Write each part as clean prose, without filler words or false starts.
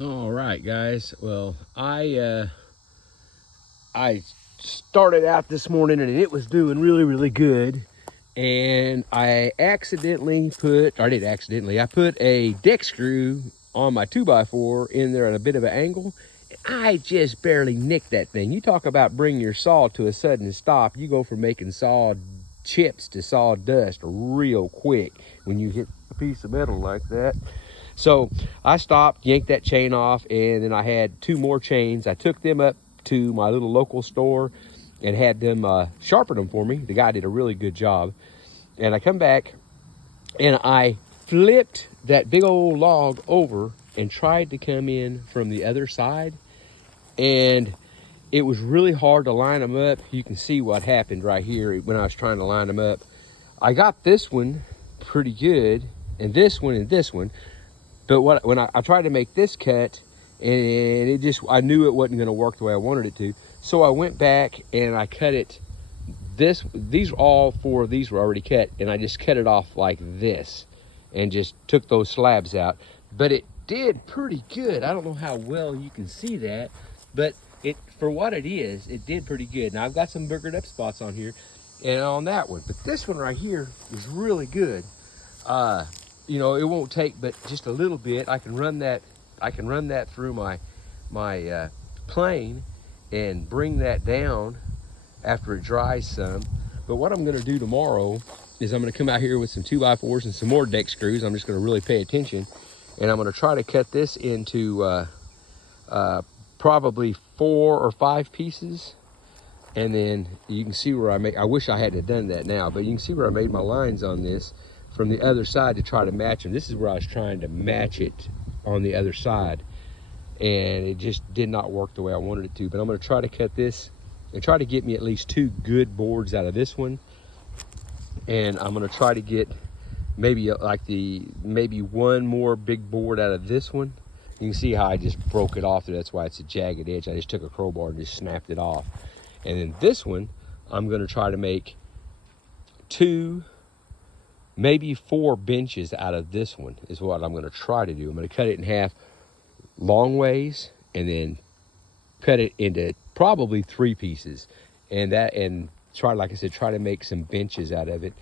All right, guys. Well, I started out this morning and it was doing really good. And I accidentally put, or I didn't accidentally, I put a deck screw on my 2x4 in there at a bit of an angle. I just barely nicked that thing. You talk about bring your saw to a sudden stop. You go from making saw chips to sawdust real quick when you hit a piece of metal like that. So I stopped, yanked that chain off, and then I had two more chains. I took them up to my little local store and had them sharpen them for me. The guy did a really good job. And I come back and I flipped that big old log over and tried to come in from the other side. And it was really hard to line them up. You can see what happened right here when I was trying to line them up. I got this one pretty good, and this one and this one. But when I tried to make this cut, and I knew it wasn't going to work the way I wanted it to. So I went back and I cut it. All four of these were already cut, and I just cut it off like this and just took those slabs out. But it did pretty good. I don't know how well you can see that, but for what it is, it did pretty good. Now I've got some boogered up spots on here and on that one, but this one right here is really good. You know, it won't take but just a little bit. I can run that through my plane and bring that down after it dries some. But what I'm going to do tomorrow is I'm going to come out here with some 2x4s and some more deck screws. I'm just going to really pay attention, and I'm going to try to cut this into probably 4 or 5 pieces. And then you can see where I wish I hadn't done that now, but you can see where I made my lines on this from the other side to try to match them. This is where I was trying to match it on the other side, and it just did not work the way I wanted it to. But I'm going to try to cut this and try to get me at least 2 good boards out of this one, and I'm going to try to get maybe one more big board out of this one. You can see how I just broke it off there. That's why it's a jagged edge. I just took a crowbar and just snapped it off. And then this one, I'm going to try to make 2, maybe 4 benches out of this one is what I'm going to try to do. I'm going to cut it in half long ways and then cut it into probably 3 pieces, and try, like I said, try to make some benches out of it.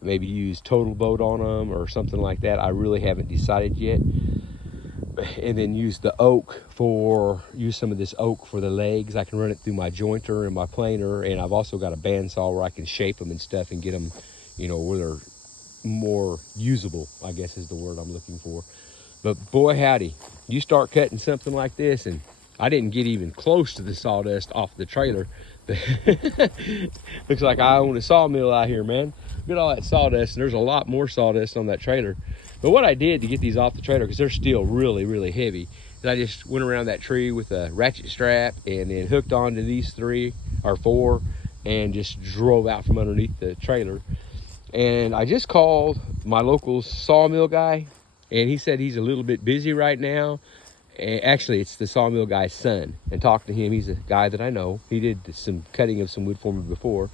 Maybe use total boat on them or something like that. I really haven't decided yet. And then use some of this oak for the legs. I can run it through my jointer and my planer, and I've also got a bandsaw where I can shape them and stuff and get them, you know, where they're more usable, I guess is the word I'm looking for. But boy howdy, you start cutting something like this, and I didn't get even close to the sawdust off the trailer. Looks like I own a sawmill out here, man. Look at all that sawdust, and there's a lot more sawdust on that trailer. But what I did to get these off the trailer, because they're still really heavy, is I just went around that tree with a ratchet strap and then hooked onto these 3 or 4 and just drove out from underneath the trailer. And I just called my local sawmill guy, and he said he's a little bit busy right now. And actually, it's the sawmill guy's son, and talked to him. He's a guy that I know. He did some cutting of some wood for me before,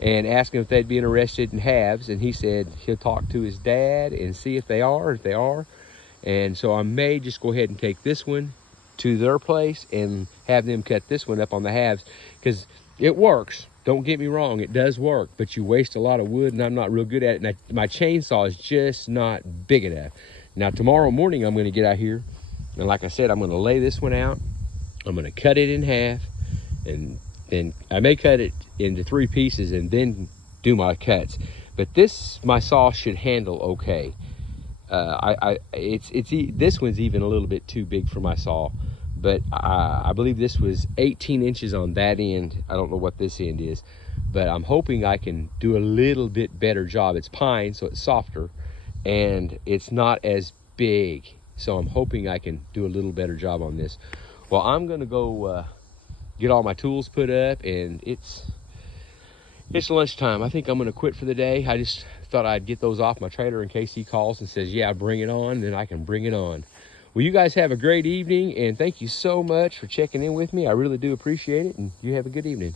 and asked him if they'd be interested in halves, and he said he'll talk to his dad and see if they are. And so I may just go ahead and take this one to their place and have them cut this one up on the halves, because it works. Don't get me wrong, it does work, but you waste a lot of wood, and I'm not real good at it. And my chainsaw is just not big enough. Now tomorrow morning I'm going to get out here, and like I said, I'm going to lay this one out. I'm going to cut it in half, and then I may cut it into 3 pieces and then do my cuts. But my saw should handle okay. This one's even a little bit too big for my saw, but I believe this was 18 inches on that end. I don't know what this end is, but I'm hoping I can do a little bit better job. It's pine, so it's softer, and it's not as big. So I'm hoping I can do a little better job on this. Well, I'm gonna go get all my tools put up, and it's lunchtime. I think I'm gonna quit for the day. I just thought I'd get those off my trailer in case he calls and says, yeah, bring it on, then I can bring it on. Well, you guys have a great evening, and thank you so much for checking in with me. I really do appreciate it, and you have a good evening.